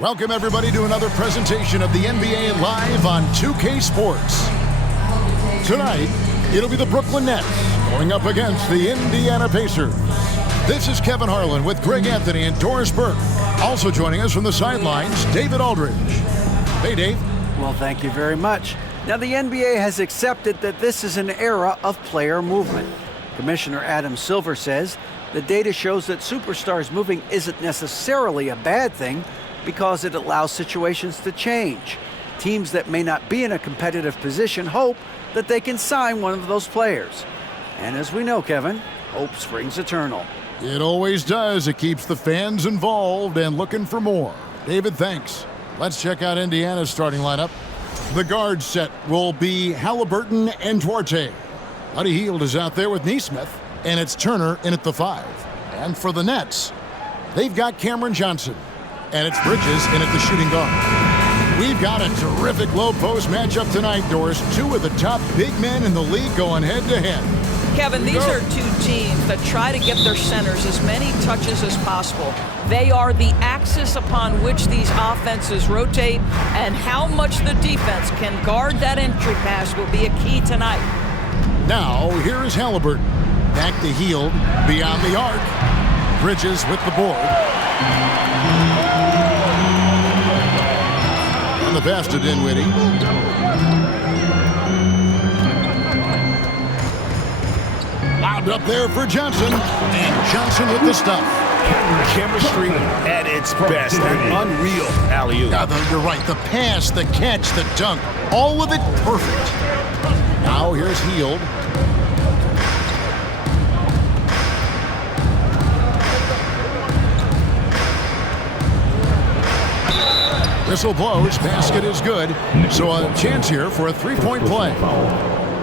Welcome, everybody, to another presentation of the NBA Live on 2K Sports. Tonight, it'll be the Brooklyn Nets going up against the Indiana Pacers. This is Kevin Harlan with Greg Anthony and Doris Burke. Also joining us from the sidelines, David Aldridge. Hey, Dave. Well, thank you very much. Now, the NBA has accepted that this is an era of player movement. Commissioner Adam Silver says the data shows that superstars moving isn't necessarily a bad thing because it allows situations to change. Teams that may not be in a competitive position hope that they can sign one of those players. And as we know, Kevin, hope springs eternal. It always does. It keeps the fans involved and looking for more. David, thanks. Let's check out Indiana's starting lineup. The guard set will be Halliburton and Duarte. Buddy Hield is out there with Nesmith, and it's Turner in at the 5. And for the Nets, they've got Cameron Johnson, and it's Bridges in at the shooting guard. We've got a terrific low-post matchup tonight, Doris. Two of the top big men in the league going head-to-head. Kevin, these are two teams that try to get their centers as many touches as possible. They are the axis upon which these offenses rotate, and how much the defense can guard that entry pass will be a key tonight. Now, here is Halliburton. Back to Hield, beyond the arc. Bridges with the board. On the pass to Dinwiddie. Lobbed up there for Johnson. And Johnson with the stuff. Chemistry at its best. An unreal alley-oop. Yeah, you're right. The pass, the catch, the dunk. All of it perfect. Now here's Hield. Whistle blows, basket is good. So a chance here for a three-point play.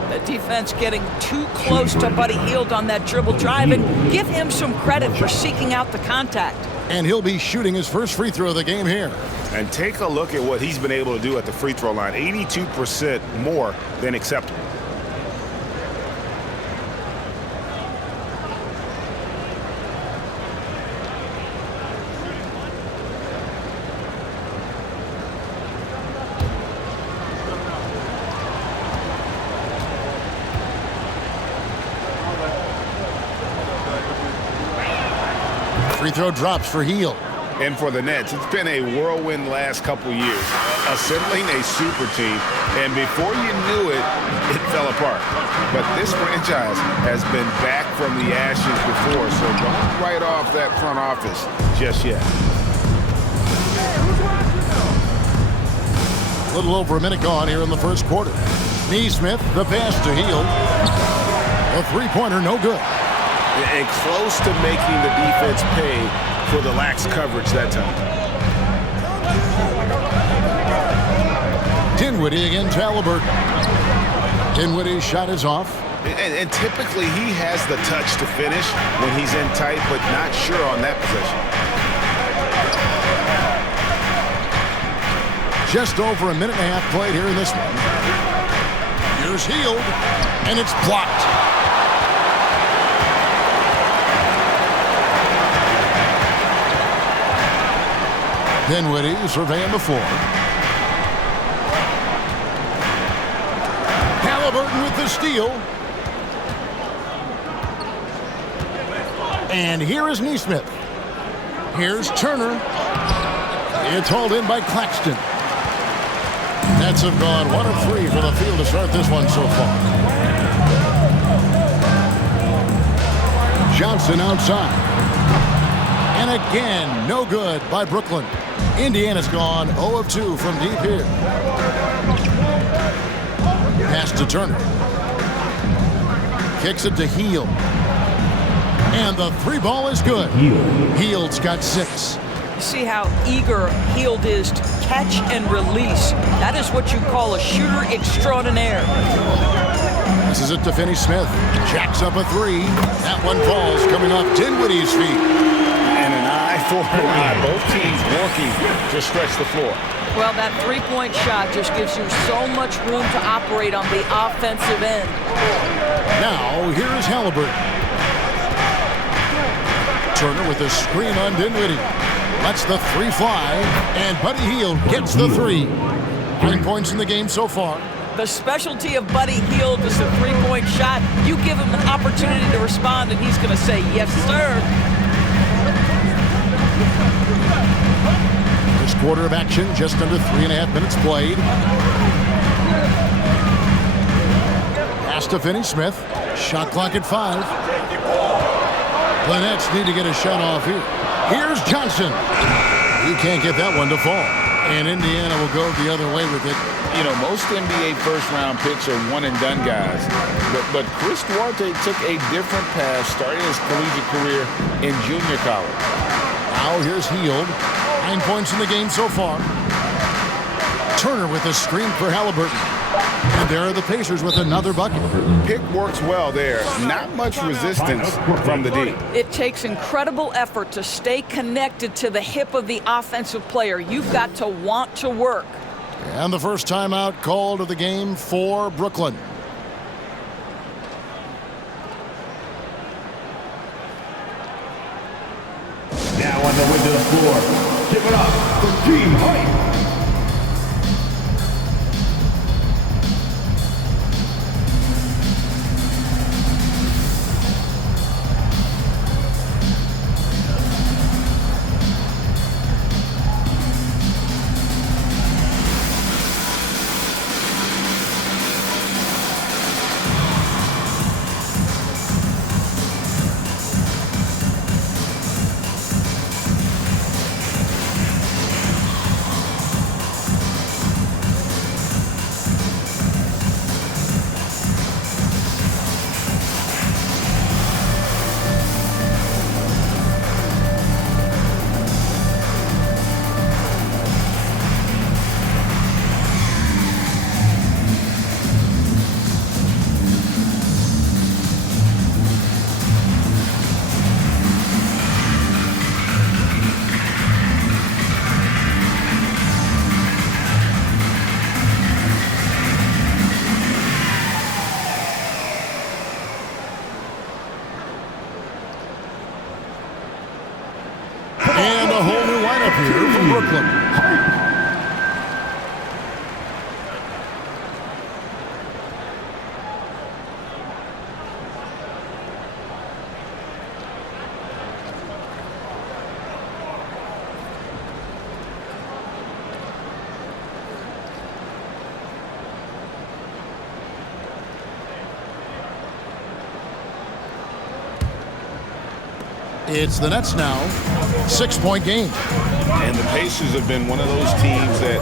The defense getting too close to Buddy Hield on that dribble drive, and give him some credit for seeking out the contact. And he'll be shooting his first free throw of the game here. And take a look at what he's been able to do at the free throw line. 82% more than acceptable. Free throw drops for Hield. And for the Nets, it's been a whirlwind last couple years. Assembling a super team, and before you knew it, it fell apart. But this franchise has been back from the ashes before, so don't write off that front office just yet. A little over a minute gone here in the first quarter. Nesmith, the pass to Hield. A three-pointer, no good. And close to making the defense pay for the lax coverage that time. Dinwiddie against Halliburton. Dinwiddie's shot is off. And typically he has the touch to finish when he's in tight, but not sure on that possession. Just over a minute and a half played here in this one. Here's Hield, and it's blocked. Dinwiddie surveying the floor. Halliburton with the steal. And here is Nesmith. Here's Turner. It's hauled in by Claxton. Nets have gone 1 of 3 for the field to start this one so far. Johnson outside. And again, no good by Brooklyn. Indiana's gone 0 of 2 from deep here. Pass to Turner. Kicks it to Hield. And the three ball is good. Hield's got 6. You see how eager Hield is to catch and release. That is what you call a shooter extraordinaire. This is it to Finney-Smith. Jacks up a 3. That one falls coming off Dinwiddie's feet. And an eye for an eye. Both teams working to stretch the floor. Well, that three-point shot just gives you so much room to operate on the offensive end. Now, here is Halliburton. Turner with a screen on Dinwiddie. Lets the three fly, and Buddy Hield gets the three. 9 points in the game so far. The specialty of Buddy Hield is the three-point shot. You give him an opportunity to respond, and he's going to say, yes, sir. First quarter of action, just under 3.5 minutes played. Pass to Finney-Smith. Shot clock at 5. The Nets need to get a shot off here. Here's Johnson. He can't get that one to fall. And Indiana will go the other way with it. You know, most NBA first-round picks are one-and-done guys. But Chris Duarte took a different path starting his collegiate career in junior college. Now here's Hield. 9 points in the game so far. Turner with a screen for Halliburton. And there are the Pacers with another bucket. Pick works well there. Not much resistance from the D. It takes incredible effort to stay connected to the hip of the offensive player. You've got to want to work. And the first timeout called of the game for Brooklyn. Now on the way to the floor. Give it up for Team Hype. And a whole new lineup here from Brooklyn. It's the Nets now. 6-point game. And the Pacers have been one of those teams that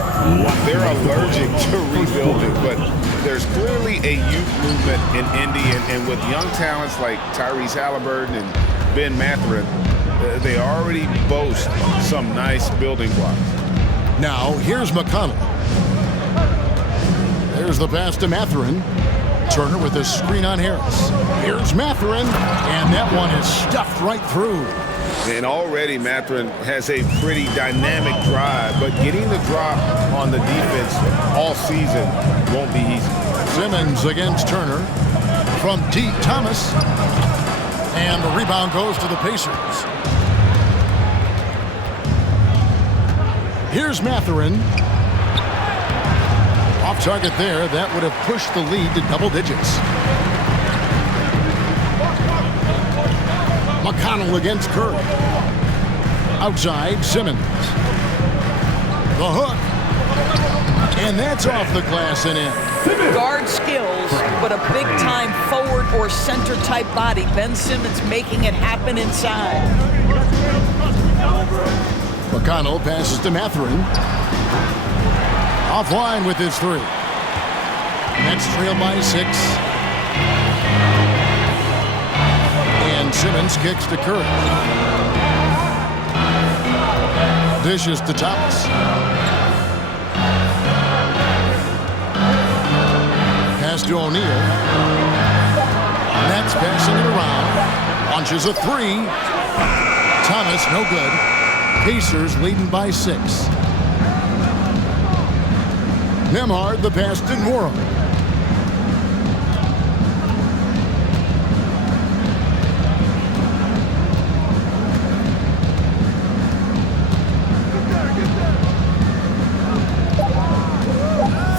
they're allergic to rebuilding, but there's clearly a youth movement in Indy, and with young talents like Tyrese Halliburton and Ben Mathurin, they already boast some nice building blocks. Now, here's McConnell. There's the pass to Mathurin. Turner with a screen on Harris. Here's Mathurin, and that one is stuffed right through. And already Mathurin has a pretty dynamic drive, but getting the drop on the defense all season won't be easy. Simmons against Turner from D. Thomas. And the rebound goes to the Pacers. Here's Mathurin. Off target there. That would have pushed the lead to double digits. McConnell against Curry. Outside, Simmons. The hook. And that's off the glass and in. Guard skills, but a big-time forward or center-type body. Ben Simmons making it happen inside. McConnell passes to Mathurin. Offline with his three. Nets trail by 6. And Simmons kicks to Curry. Dishes to Thomas. Pass to O'Neal. Nets passing it around. Launches a three. Thomas, no good. Pacers leading by 6. Nembhard the pass to Nwora.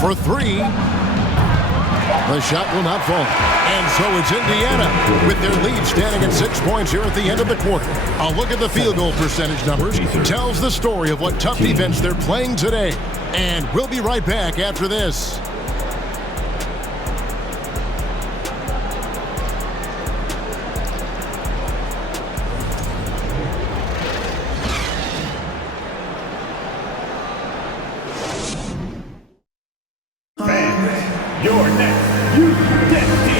for three. The shot will not fall. And so it's Indiana with their lead standing at 6 points here at the end of the quarter. A look at the field goal percentage numbers tells the story of what tough defense they're playing today. And we'll be right back after this.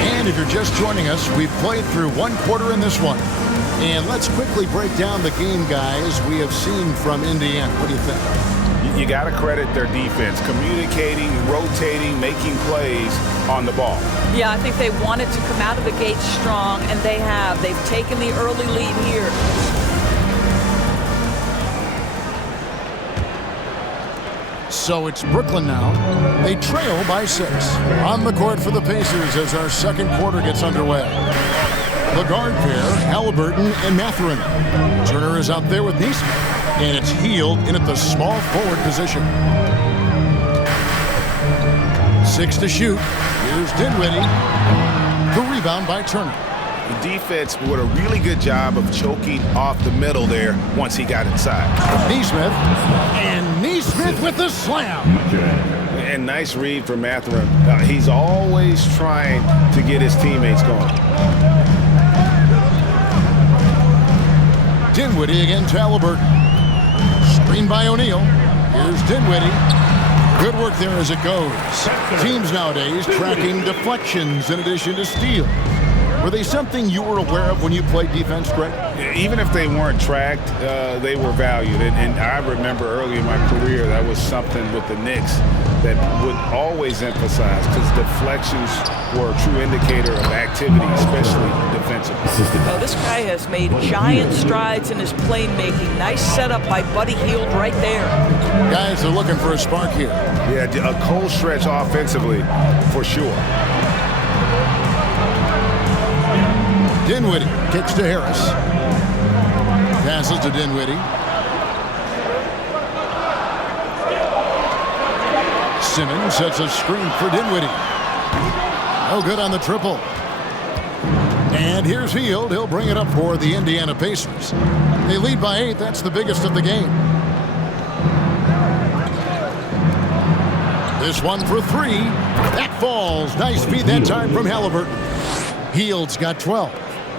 And if you're just joining us, we've played through one quarter in this one. And let's quickly break down the game, guys, we have seen from Indiana. What do you think? You got to credit their defense, communicating, rotating, making plays on the ball. Yeah, I think they wanted to come out of the gate strong, and they have. They've taken the early lead here. So it's Brooklyn now. They trail by 6. On the court for the Pacers as our second quarter gets underway. The guard pair, Halliburton and Mathurin. Turner is out there with Nesmith. And it's Hield in at the small forward position. 6 to shoot. Here's Dinwiddie. The rebound by Turner. The defense did a really good job of choking off the middle there once he got inside. Nesmith. And Nesmith with the slam. And nice read for Mathurin. He's always trying to get his teammates going. Dinwiddie against Halliburton. Screen by O'Neal. Here's Dinwiddie. Good work there as it goes. Teams nowadays tracking deflections in addition to steals. Were they something you were aware of when you played defense, Greg? Even if they weren't tracked, they were valued. And I remember early in my career, that was something with the Knicks that would always emphasize, because deflections were a true indicator of activity, especially defensively. Oh, this guy has made giant strides in his playmaking. Nice setup by Buddy Hield right there. Guys are looking for a spark here. Yeah, a cold stretch offensively, for sure. Dinwiddie kicks to Harris. Passes to Dinwiddie. Simmons sets a screen for Dinwiddie. No good on the triple. And here's Hield. He'll bring it up for the Indiana Pacers. They lead by 8. That's the biggest of the game. This one for 3. That falls. Nice feed that time from Halliburton. Hield's got 12.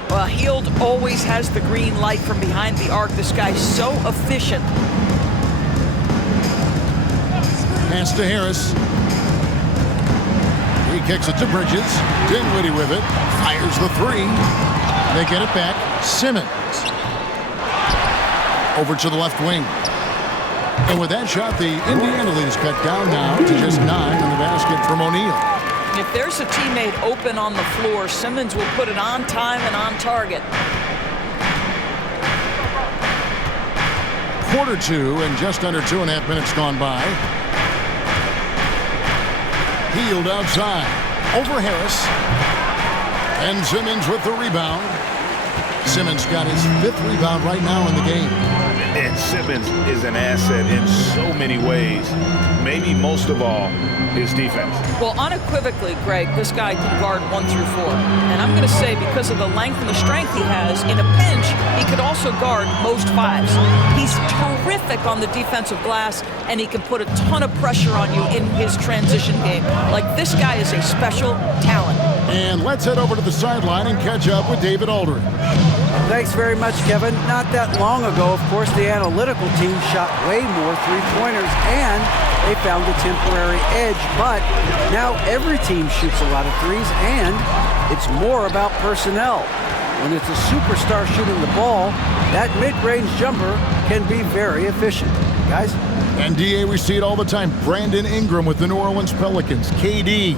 Well, Hield always has the green light from behind the arc. This guy's so efficient. Pass to Harris. He kicks it to Bridges. Dinwiddie with it. Fires the 3. They get it back. Simmons. Over to the left wing. And with that shot, the Indiana lead is cut down now to just 9 in the basket from O'Neal. If there's a teammate open on the floor, Simmons will put it on time and on target. Quarter 2 and just under 2.5 minutes gone by. Hield outside. Over Harris. And Simmons with the rebound. Simmons got his 5th rebound right now in the game. And Simmons is an asset in so many ways. Maybe most of all, his defense. Well, unequivocally, Greg, this guy can guard 1 through 4. And I'm going to say, because of the length and the strength he has, in a pinch, he could also guard most 5s. He's terrific on the defensive glass, and he can put a ton of pressure on you in his transition game. Like, this guy is a special talent. And let's head over to the sideline and catch up with David Aldridge. Thanks very much, Kevin. Not that long ago, of course, the analytical team shot way more three-pointers, and they found a temporary edge. But now every team shoots a lot of threes, and it's more about personnel. When it's a superstar shooting the ball, that mid-range jumper can be very efficient. Guys? And, D.A., we see it all the time. Brandon Ingram with the New Orleans Pelicans. KD.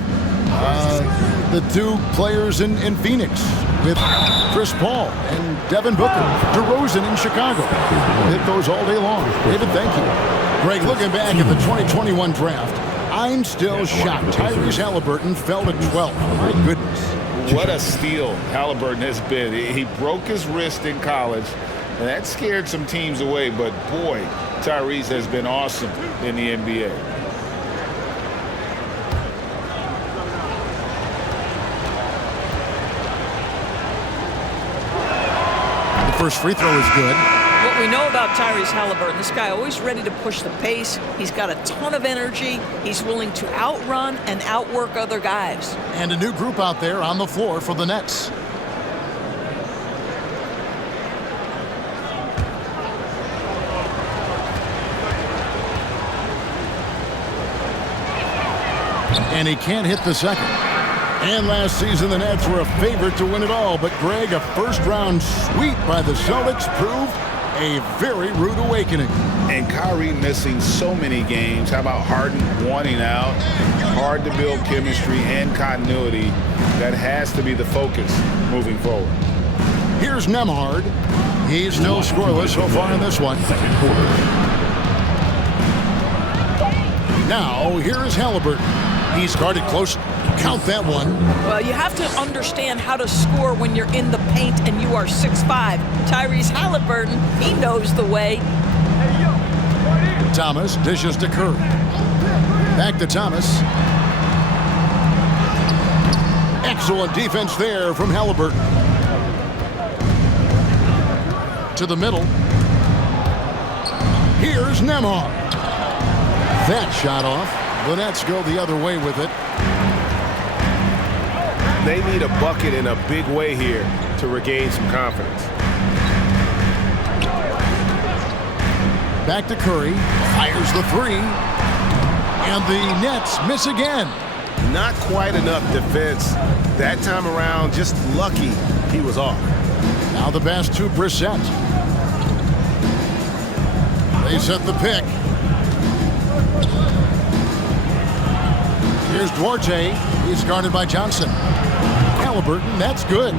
The 2 players in Phoenix with Chris Paul and Devin Booker. DeRozan in Chicago. Hit those all day long. David, thank you. Greg, looking back at the 2021 draft, I'm still shocked. Tyrese Halliburton fell to 12. My goodness. What a steal Halliburton has been. He broke his wrist in college, and that scared some teams away. But, boy, Tyrese has been awesome in the NBA. first free throw is good. What we know about Tyrese Halliburton, this guy always ready to push the pace. He's got a ton of energy. He's willing to outrun and outwork other guys. And a new group out there on the floor for the Nets. And he can't hit the second. And last season, the Nets were a favorite to win it all. But, Greg, a first-round sweep by the Celtics proved a very rude awakening. And Kyrie missing so many games. How about Harden wanting out? Hard to build chemistry and continuity. That has to be the focus moving forward. Here's Nembhard. He's still scoreless so far in this one. Second quarter. Now, here is Halliburton. He's guarded close. Count that one. Well, you have to understand how to score when you're in the paint and you are 6'5". Tyrese Halliburton, he knows the way. Thomas dishes to Curry. Back to Thomas. Excellent defense there from Halliburton. To the middle. Here's Nembhard. That shot off. The Nets go the other way with it. They need a bucket in a big way here to regain some confidence. Back to Curry. Fires the three. And the Nets miss again. Not quite enough defense. That time around, just lucky he was off. Now the pass to Brissett. They set the pick. Here's Duarte. He's guarded by Johnson. Halliburton, that's good.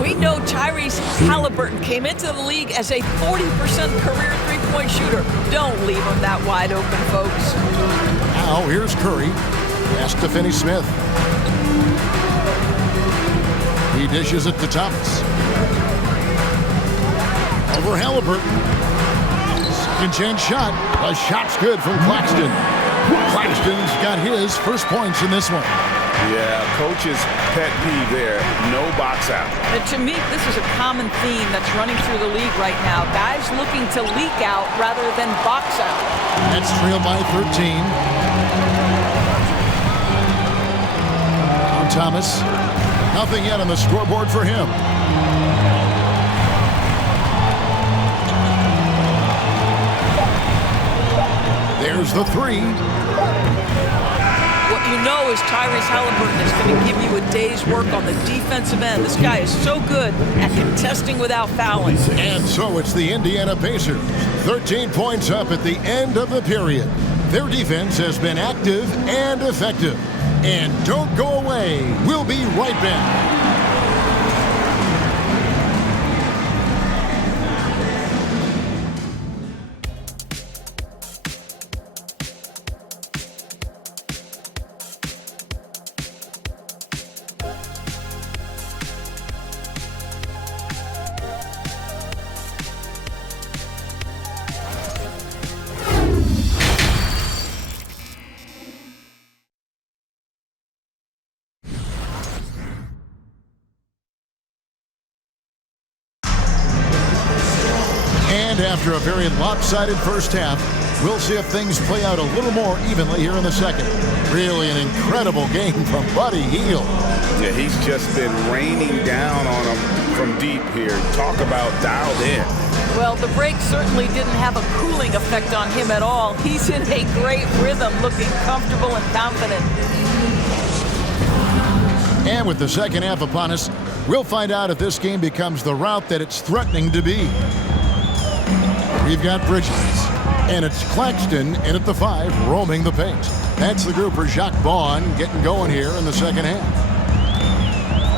We know Tyrese Halliburton came into the league as a 40% career three-point shooter. Don't leave him that wide open, folks. Now here's Curry. Pass to Finney-Smith. He dishes it to Thomas. Over Halliburton. Second chance shot. The shot's good from Claxton. Claxton's got his first points in this one. Yeah, coach's pet peeve there. No box out. And to me, this is a common theme that's running through the league right now. Guys looking to leak out rather than box out. Nets trail by 13. Now Thomas. Nothing yet on the scoreboard for him. There's the three. What you know is Tyrese Halliburton is going to give you a day's work on the defensive end. This guy is so good at contesting without fouling. And so it's the Indiana Pacers. 13 points up at the end of the period. Their defense has been active and effective. And don't go away. We'll be right back. And after a very lopsided first half, we'll see if things play out a little more evenly here in the second. Really an incredible game from Buddy Hield. Yeah, he's just been raining down on him from deep here. Talk about dialed in. Well, the break certainly didn't have a cooling effect on him at all. He's in a great rhythm, looking comfortable and confident. And with the second half upon us, we'll find out if this game becomes the route that it's threatening to be. We've got Bridges, and it's Claxton in at the 5, roaming the paint. That's the group for Jacques Vaughn getting going here in the second half.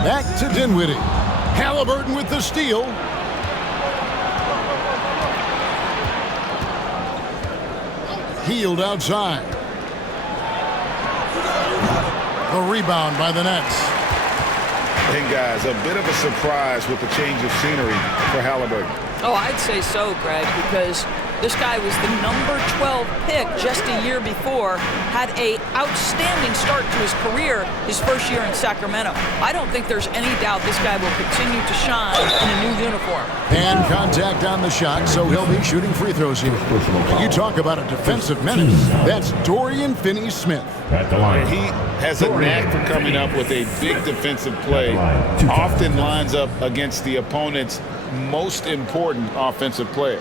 Back to Dinwiddie. Halliburton with the steal. Hield outside. The rebound by the Nets. And guys, a bit of a surprise with the change of scenery for Halliburton. Oh, I'd say so, Greg, because This guy was the number 12 pick just a year before, had an outstanding start to his career his first year in Sacramento. I don't think there's any doubt this guy will continue to shine in a new uniform. And contact on the shot, so he'll be shooting free throws here. You talk about a defensive menace. That's Dorian Finney-Smith. At the line. He has a knack for coming up with a big defensive play. Often lines up against the opponent's most important offensive player.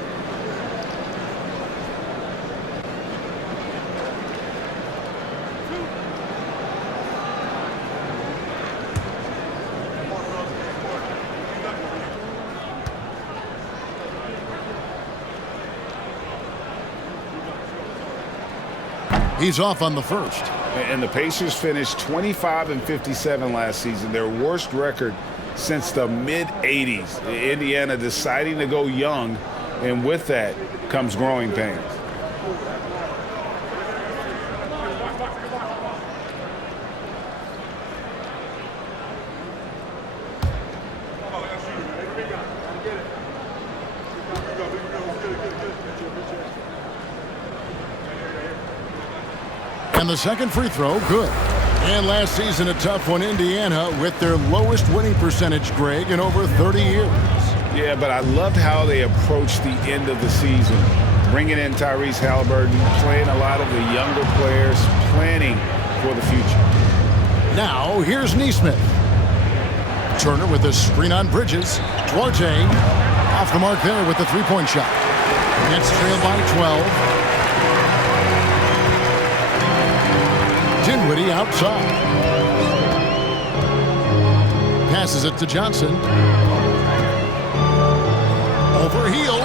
He's off on the first. And the Pacers finished 25-57 last season, their worst record since the mid-'80s. Indiana deciding to go young, and with that comes growing pains. And the second free throw, good. And last season, a tough one, Indiana, with their lowest winning percentage, Greg, in over 30 years. Yeah, but I loved how they approached the end of the season. Bringing in Tyrese Halliburton, playing a lot of the younger players, planning for the future. Now, here's Nesmith. Turner with a screen on Bridges. Duarte off the mark there with the three-point shot. Nets trail by 12. Dinwiddie outside. Passes it to Johnson. Overhealed.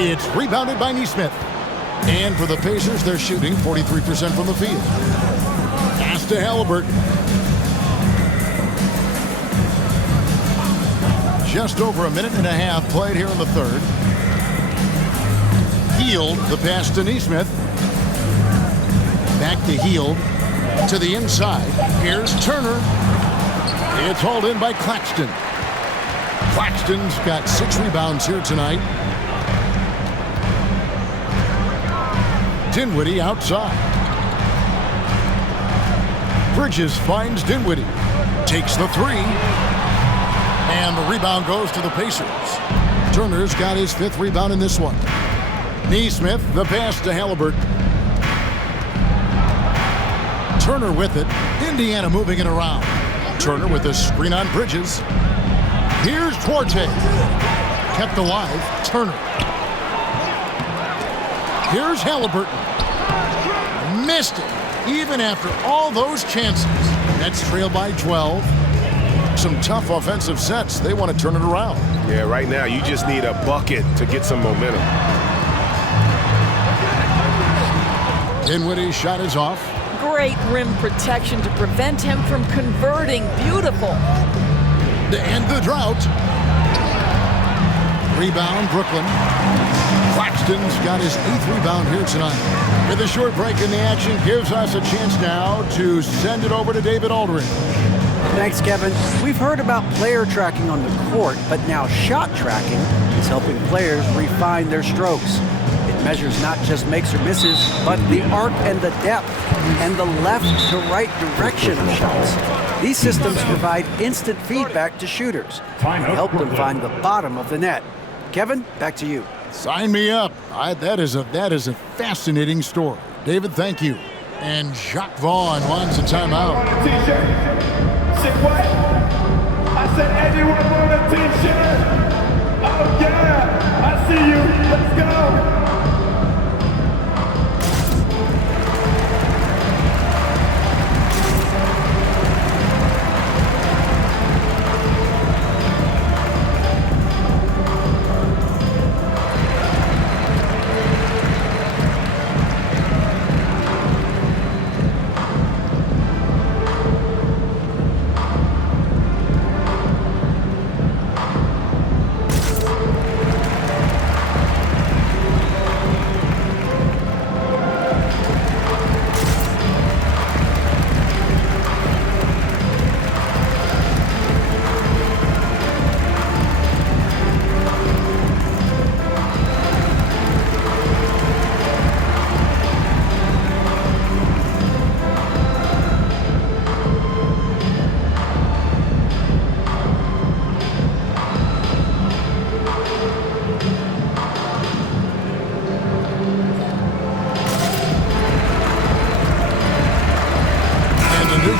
It's rebounded by Nesmith. And for the Pacers, they're shooting 43% from the field. Pass to Halliburton. Just over a minute and a half played here in the third. Hield the pass to Nesmith. Back to Hield to the inside. Here's Turner. It's hauled in by Claxton. Claxton's got 6 rebounds here tonight. Dinwiddie outside. Bridges finds Dinwiddie. Takes the three. And the rebound goes to the Pacers. Turner's got his 5th rebound in this one. Nesmith, the pass to Halliburton. Turner with it. Indiana moving it around. Turner with a screen on Bridges. Here's Duarte. Kept alive. Turner. Here's Halliburton. Missed it. Even after all those chances. Nets trail by 12. Some tough offensive sets. They want to turn it around. Yeah, right now you just need a bucket to get some momentum. Dinwiddie's shot is off. Great rim protection to prevent him from converting. Beautiful. To end the drought. Rebound, Brooklyn. Claxton's got his 8th rebound here tonight. With a short break in the action, gives us a chance now to send it over to David Aldridge. Thanks, Kevin. We've heard about player tracking on the court, but now shot tracking is helping players refine their strokes. It measures not just makes or misses, but the arc and the depth and the left to right direction of shots. These systems provide instant feedback to shooters and help them find the bottom of the net. Kevin, back to you. Sign me up. That is a fascinating story. David, thank you. And Jacques Vaughn wants a timeout. T-shirt. Sick what? I said anyone want a t-shirt? Oh yeah, I see you. Let's go.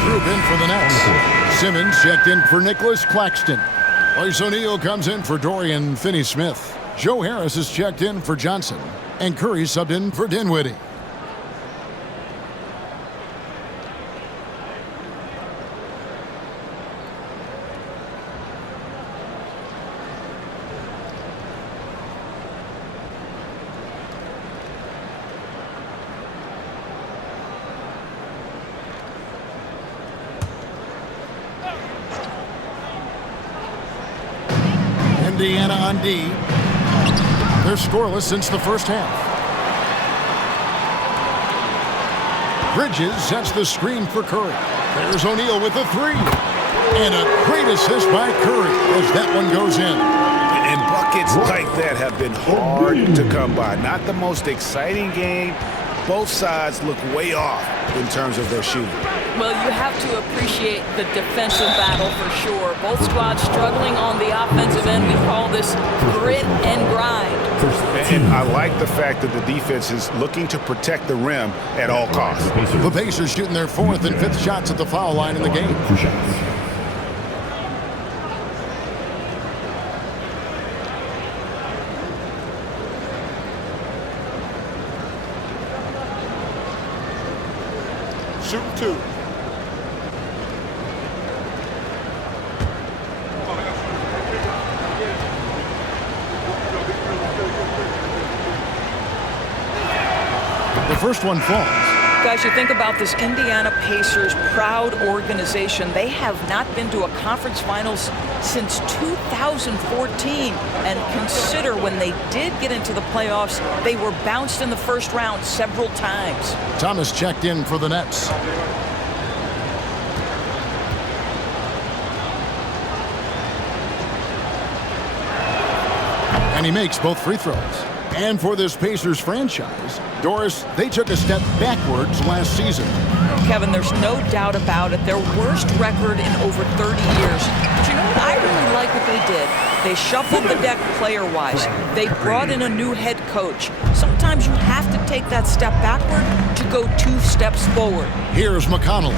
group in for the Nets. Simmons checked in for Nicholas Claxton. Royce O'Neal comes in for Dorian Finney-Smith. Joe Harris is checked in for Johnson. And Curry subbed in for Dinwiddie. Indiana on D. They're scoreless since the first half. Bridges sets the screen for Curry. There's O'Neal with the three. And a great assist by Curry as that one goes in. And buckets like that have been hard to come by. Not the most exciting game. Both sides look way off in terms of their shooting. Well, you have to appreciate the defensive battle for sure. Both squads struggling on the offensive end. We call this grit and grind. And I like the fact that the defense is looking to protect the rim at all costs. The Pacers shooting their fourth and fifth shots at the foul line in the game. Shooting two. The first one falls. Guys, you think about this Indiana Pacers proud organization. They have not been to a conference finals since 2014. And consider when they did get into the playoffs, they were bounced in the first round several times. Thomas checked in for the Nets. And he makes both free throws. And for this Pacers franchise, Doris, they took a step backwards last season. Kevin, there's no doubt about it. Their worst record in over 30 years. But you know what? I really like what they did. They shuffled the deck player-wise. They brought in a new head coach. Sometimes you have to take that step backward to go 2 steps forward. Here's McConnell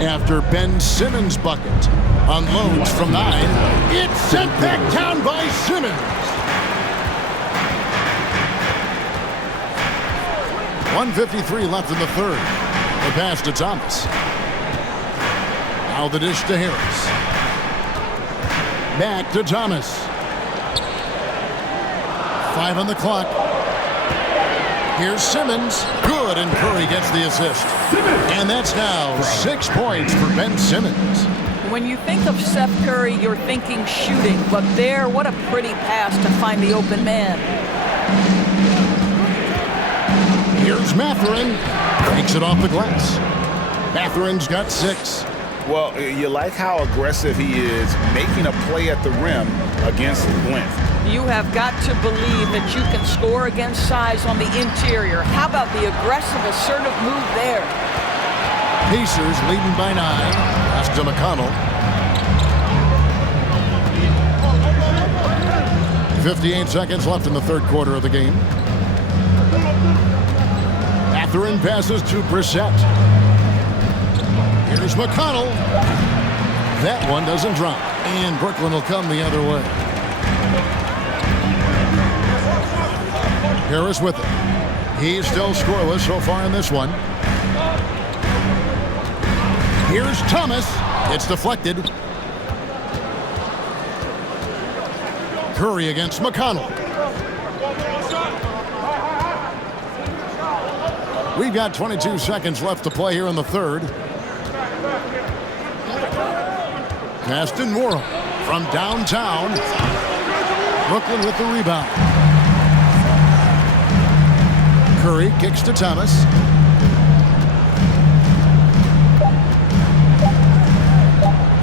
after Ben Simmons' bucket. Unloads from 9. It's sent back down by Simmons. 1:53 left in the third. The pass to Thomas. Now the dish to Harris. Back to Thomas. 5 on the clock. Here's Simmons. Good, and Curry gets the assist. And that's now 6 points for Ben Simmons. When you think of Seth Curry, you're thinking shooting. But there, what a pretty pass to find the open man. Here's Mathurin. Takes it off the glass. Mathurin's got 6. Well, you like how aggressive he is making a play at the rim against length. You have got to believe that you can score against size on the interior. How about the aggressive, assertive move there? Pacers leading by 9. Pass to McConnell. 58 seconds left in the third quarter of the game. Mathurin passes to Brissett. Here's McConnell. That one doesn't drop. And Brooklyn will come the other way. Harris with it. He's still scoreless so far in this one. Here's Thomas. It's deflected. Curry against McConnell. We've got 22 seconds left to play here in the third. Aston Morrow from downtown. Brooklyn with the rebound. Curry kicks to Thomas.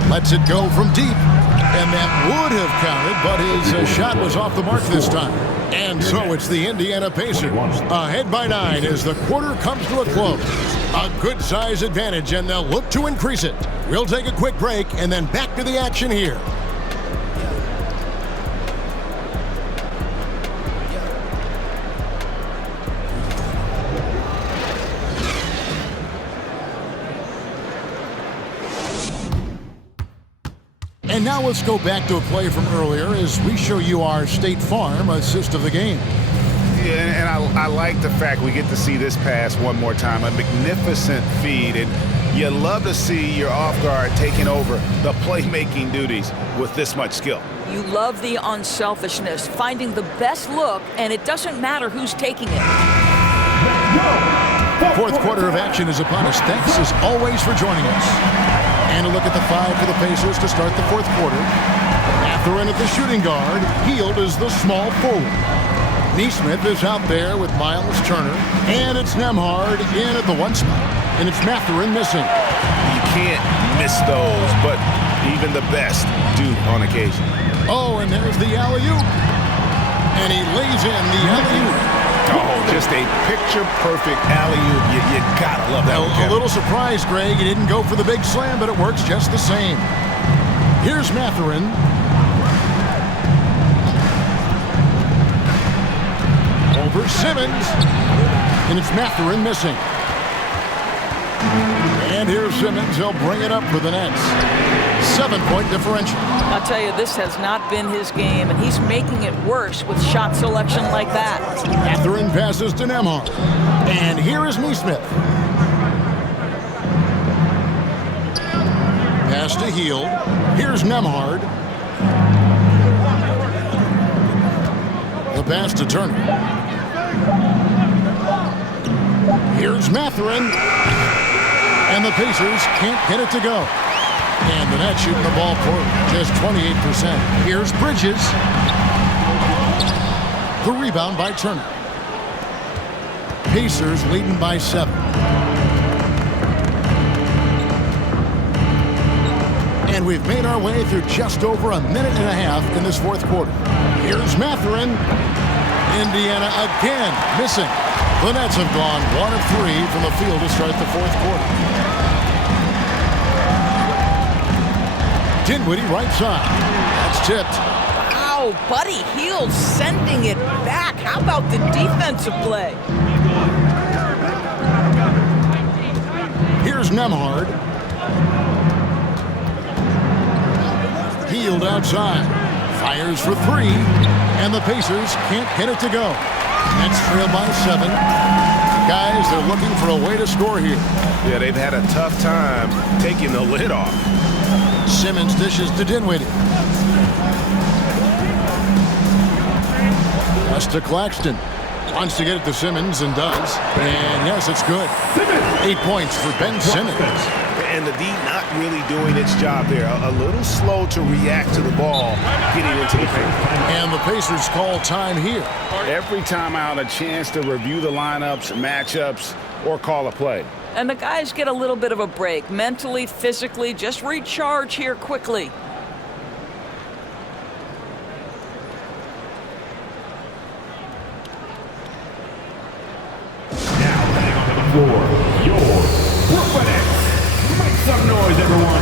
Lets it go from deep. And that would have counted, but his shot was off the mark this time. And so it's the Indiana Pacers ahead by 9 as the quarter comes to a close. A good size advantage, and they'll look to increase it. We'll take a quick break and then back to the action here. And now let's go back to a play from earlier as we show you our State Farm assist of the game. Yeah, and I like the fact we get to see this pass one more time. A magnificent feed, and you love to see your off guard taking over the playmaking duties with this much skill. You love the unselfishness, finding the best look, and it doesn't matter who's taking it. Fourth quarter of action is upon us. Thanks as always for joining us. And a look at the 5 for the Pacers to start the fourth quarter. Mathurin at the shooting guard. Hield is the small forward. Neesmith is out there with Miles Turner. And it's Nembhard in at the 1 spot. And it's Mathurin missing. You can't miss those, but even the best do on occasion. Oh, and there's the alley-oop. And he lays in the alley-oop. Oh, just a picture-perfect alley-oop. You gotta love that one, A little surprise, Greg. He didn't go for the big slam, but it works just the same. Here's Mathurin. Over Simmons. And it's Mathurin missing. And here's Simmons. He'll bring it up for the Nets. 7-point differential. I'll tell you, this has not been his game, and he's making it worse with shot selection like that. Mathurin passes to Nembhard. And here is Neesmith. Pass to Hield. Here's Nembhard. The pass to Turner. Here's Mathurin. And the Pacers can't get it to go. And the Nets shooting the ball for just 28%. Here's Bridges. The rebound by Turner. Pacers leading by 7. And we've made our way through just over a minute and a half in this fourth quarter. Here's Mathurin. Indiana again missing. The Nets have gone 1 of 3 from the field to start the fourth quarter. Dinwiddie right side. That's tipped. Wow, Buddy Hield sending it back. How about the defensive play? Here's Nembhard. Hield outside. Fires for 3. And the Pacers can't get it to go. Nets trail by 7. Guys, they're looking for a way to score here. Yeah, they've had a tough time taking the lid off. Simmons dishes to Dinwiddie. Pass to Claxton. Wants to get it to Simmons and does. And yes, it's good. 8 points for Ben Simmons. And the D not really doing its job there. A little slow to react to the ball getting into the paint. And the Pacers call time here. Every time out, a chance to review the lineups, matchups, or call a play. And the guys get a little bit of a break, mentally, physically, just recharge here quickly. Now heading onto the floor, your Brooklyn Nets. Make some noise, everyone.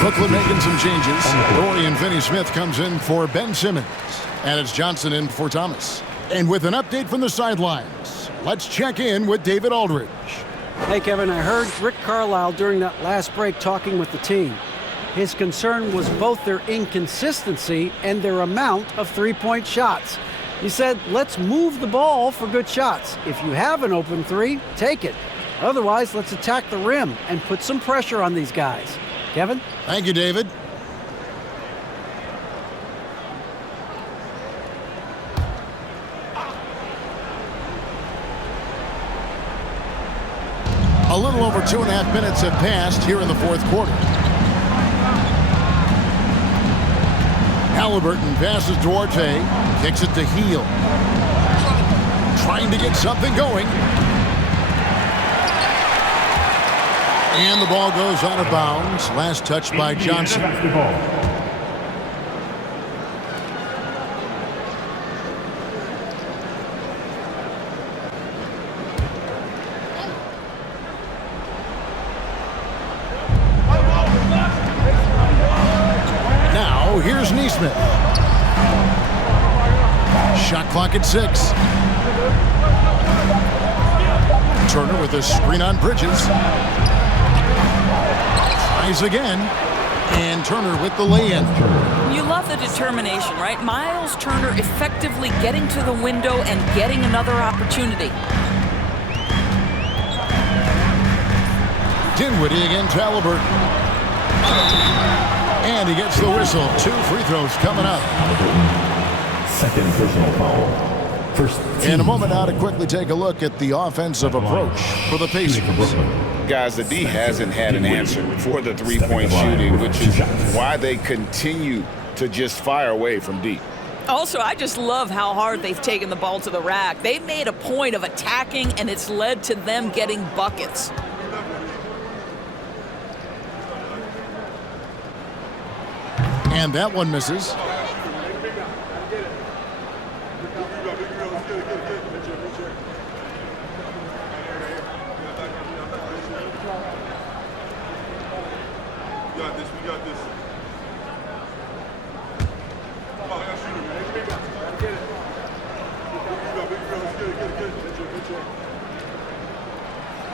Brooklyn making some changes. Dorian Finney-Smith comes in for Ben Simmons. And it's Johnson in for Thomas. And with an update from the sidelines, let's check in with David Aldridge. Hey, Kevin, I heard Rick Carlisle during that last break talking with the team. His concern was both their inconsistency and their amount of three-point shots. He said, let's move the ball for good shots. If you have an open three, take it. Otherwise, let's attack the rim and put some pressure on these guys. Kevin? Thank you, David. A little over 2.5 minutes have passed here in the fourth quarter. Halliburton passes Duarte, kicks it to Hield. Trying to get something going. And the ball goes out of bounds. Last touch by Johnson. Now, here's Nesmith. Shot clock at 6. Turner with a screen on Bridges. Tries again. And Turner with the lay-in. You love the determination, right? Miles Turner effectively getting to the window and getting another opportunity. Dinwiddie against Halliburton. And he gets the whistle. 2 free throws coming up. Second personal foul. First team. In a moment now to quickly take a look at the offensive approach for the Pacers. Guys, the D hasn't had an answer for the three-point shooting, which is why they continue to just fire away from deep. Also, I just love how hard they've taken the ball to the rack. They've made a point of attacking, and it's led to them getting buckets. And that one misses.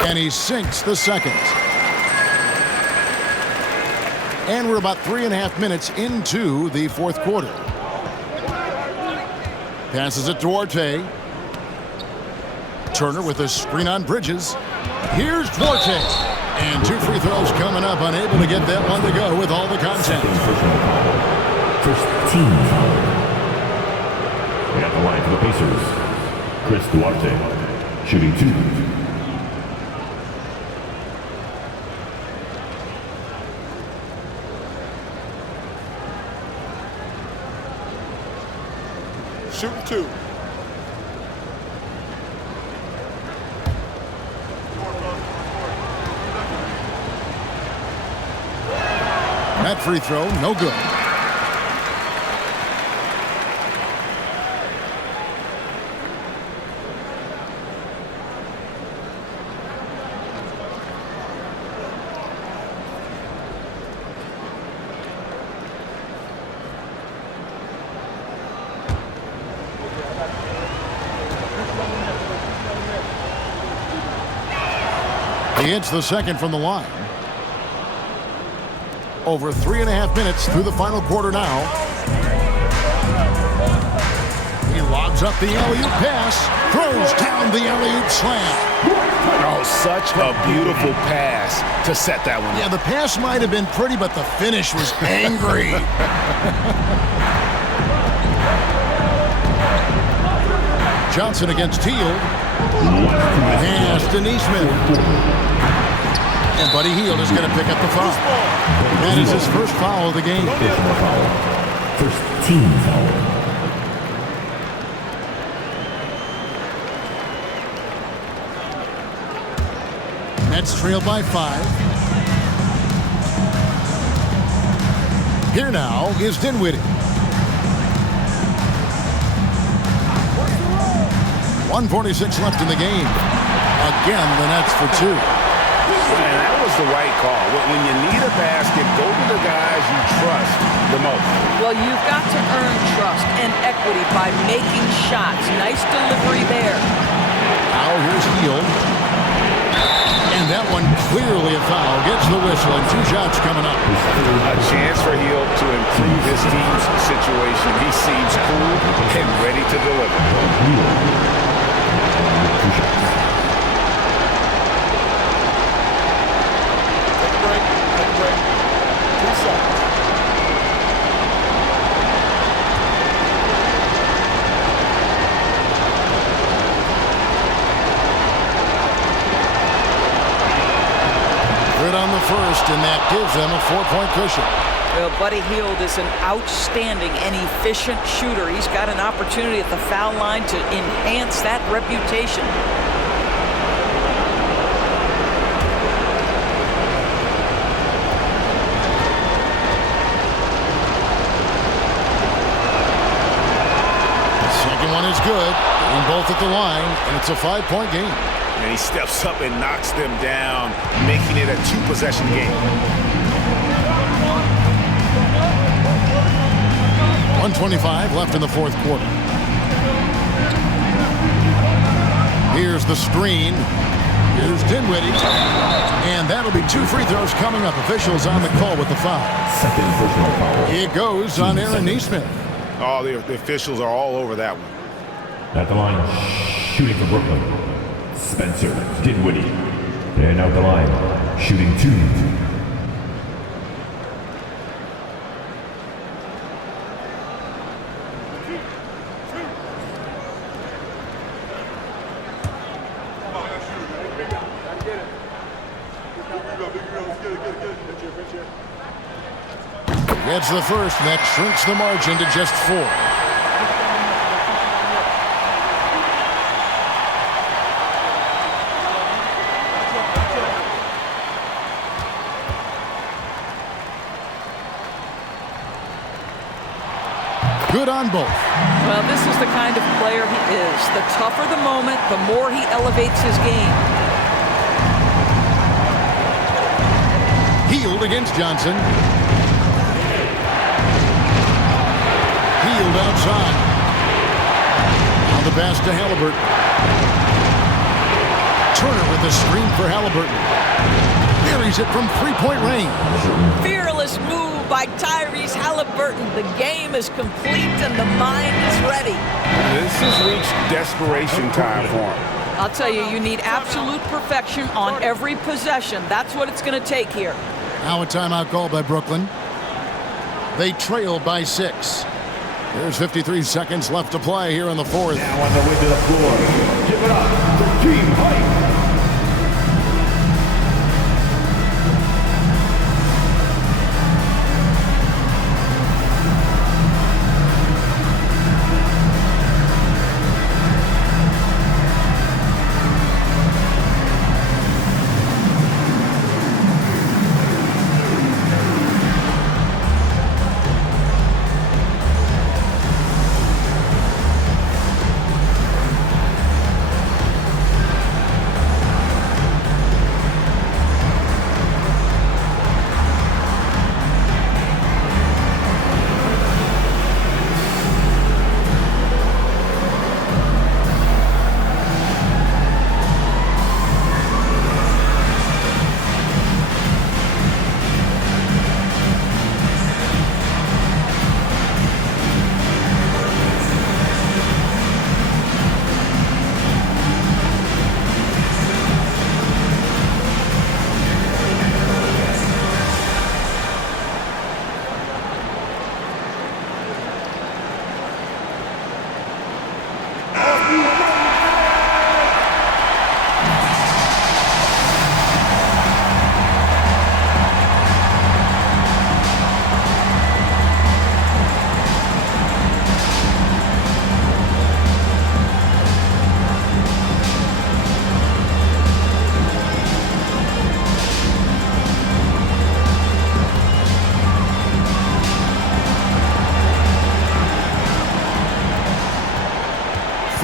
And he sinks the second. And we're about 3.5 minutes into the fourth quarter. Passes it to Duarte. Turner with a screen on Bridges. Here's Duarte. And 2 free throws coming up. Unable to get that one to go with all the content. First team foul. And at the line for the Pacers, Chris Duarte, shooting 2. Shooting 2. That free throw, no good. He hits the second from the line. Over 3.5 minutes through the final quarter now. He lobs up the alley-oop pass, throws down the alley-oop slam. Oh, such a beautiful pass to set that one. Yeah, the pass might have been pretty, but the finish was angry. Johnson against Hield. Pass to Nesmith. And Buddy Hield is going to pick up the foul. That is his first foul of the game. First team foul. Nets trail by 5. Here now is Dinwiddie. 1:46 left in the game. Again, the Nets for 2. And that was the right call. When you need a basket, go to the guys you trust the most. Well, you've got to earn trust and equity by making shots. Nice delivery there. Now here's Hield. And that one clearly a foul. Gets the whistle and 2 shots coming up. A chance for Hield to improve this team's situation. He seems cool and ready to deliver. Take a break. 2 seconds. Good on the first, and that gives them a 4-point cushion. Well, Buddy Hield is an outstanding and efficient shooter. He's got an opportunity at the foul line to enhance that reputation. The second one is good, getting both at the line, and it's a 5-point game. And he steps up and knocks them down, making it a 2-possession game. 1:25 left in the fourth quarter. Here's the screen. Here's Dinwiddie. And that'll be 2 free throws coming up. Officials on the call with the foul. Second personal foul. It goes on Aaron Nesmith. Oh, the officials are all over that one. At the line, shooting for Brooklyn, Spencer Dinwiddie. And out the line, shooting 2. Gets the first, and that shrinks the margin to just 4. Good on both. Well, this is the kind of player he is. The tougher the moment, the more he elevates his game. Hield against Johnson. Hield outside. Now the pass to Halliburton. Turner with the screen for Halliburton. Buries it from 3-point range. Fearless move by Tyrese Halliburton. The game is complete and the mind is ready. This has reached desperation time for him. I'll tell you, you need absolute perfection on every possession. That's what it's going to take here. Now a timeout called by Brooklyn. They trail by 6. There's 53 seconds left to play here in the fourth. Now on the way to the floor. Give it up for Team Hype.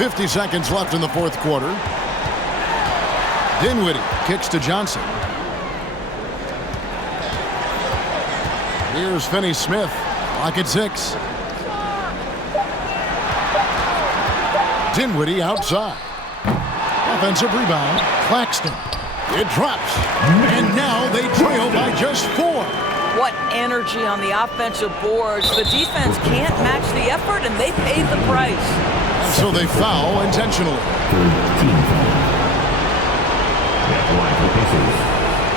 .50 seconds left in the fourth quarter. Dinwiddie kicks to Johnson. Here's Finney-Smith. Clock at 6. Dinwiddie outside. Offensive rebound. Claxton. It drops. And now they trail by just 4. What energy on the offensive boards. The defense can't match the effort, and they paid the price. So they foul intentionally. Third team foul. At the line for the Pacers.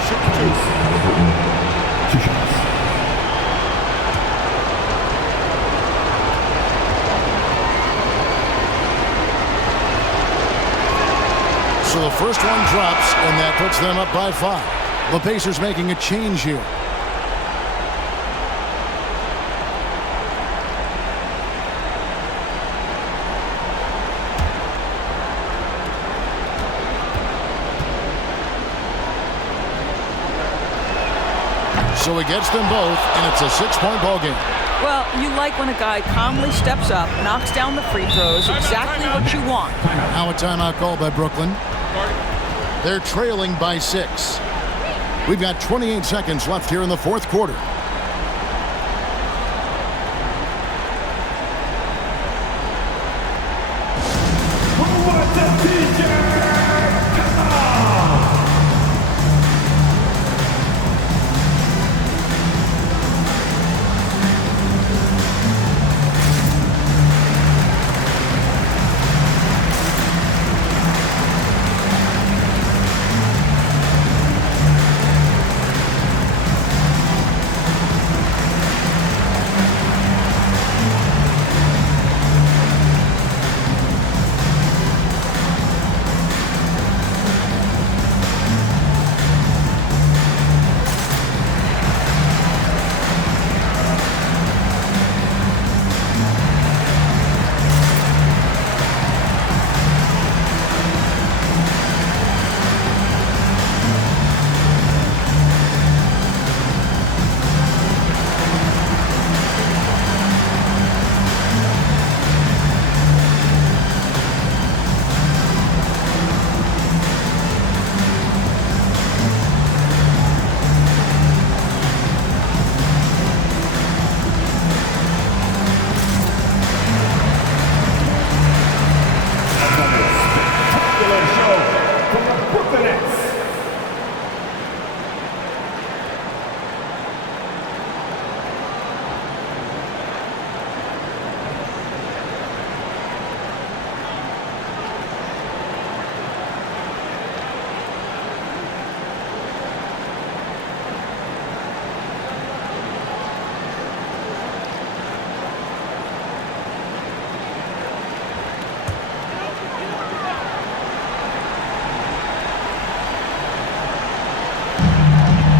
Tyrese Haliburton, 2 shots. So the first one drops, and that puts them up by 5. The Pacers making a change here. So he gets them both, and it's a 6-point ball game. Well, you like when a guy calmly steps up, knocks down the free throws, exactly what you want. Now a timeout called by Brooklyn. They're trailing by 6. We've got 28 seconds left here in the fourth quarter. Who wants a t-shirt? Come on!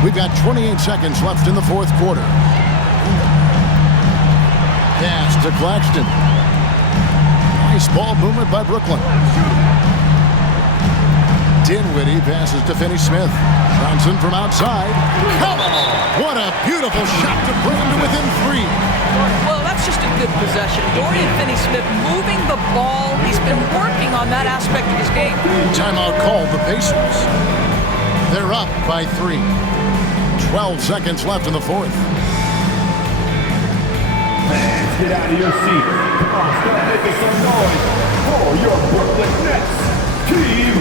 We've got 28 seconds left in the fourth quarter. Pass to Claxton. Nice ball movement by Brooklyn. Dinwiddie passes to Finney-Smith. Johnson from outside. Come on! What a beautiful shot to bring him to within 3. Well, that's just a good possession. Dorian Finney-Smith moving the ball. He's been working on that aspect of his game. Timeout called the Pacers. They're up by 3. 12 seconds left in the fourth. Fans, get out of your seat. Come on, start making some noise for your Brooklyn Nets. Team.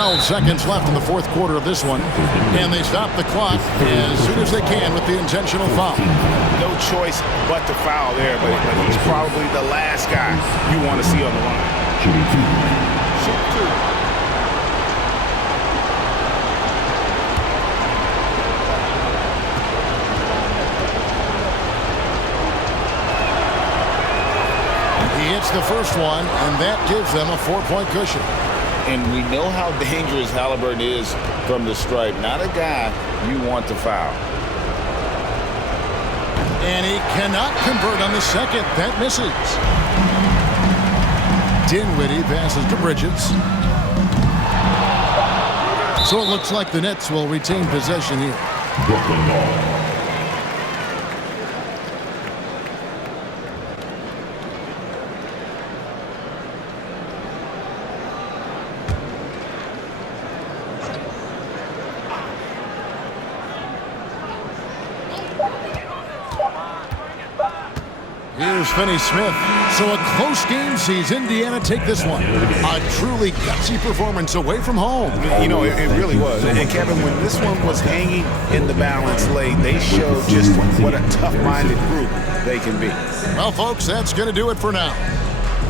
12 seconds left in the fourth quarter of this one. And they stop the clock as soon as they can with the intentional foul. No choice but to foul there, but he's probably the last guy you want to see on the line. Shooting 2. Shoot 2. He hits the first one, and that gives them a 4-point cushion. And we know how dangerous Haliburton is from the stripe. Not a guy you want to foul. And he cannot convert on the second. That misses. Dinwiddie passes to Bridges. So it looks like the Nets will retain possession here. Brooklyn ball. Here's Finney-Smith. So a close game sees Indiana take this one. A truly gutsy performance away from home. You know, it really was. And Kevin, when this one was hanging in the balance late, they showed just what a tough-minded group they can be. Well, folks, that's going to do it for now.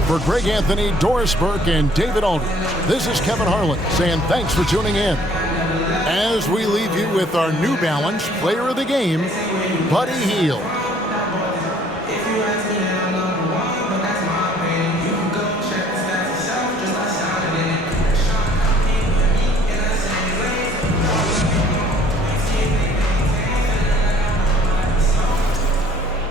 For Greg Anthony, Doris Burke, and David Aldridge, this is Kevin Harlan saying thanks for tuning in. As we leave you with our New Balance Player of the Game, Buddy Hield.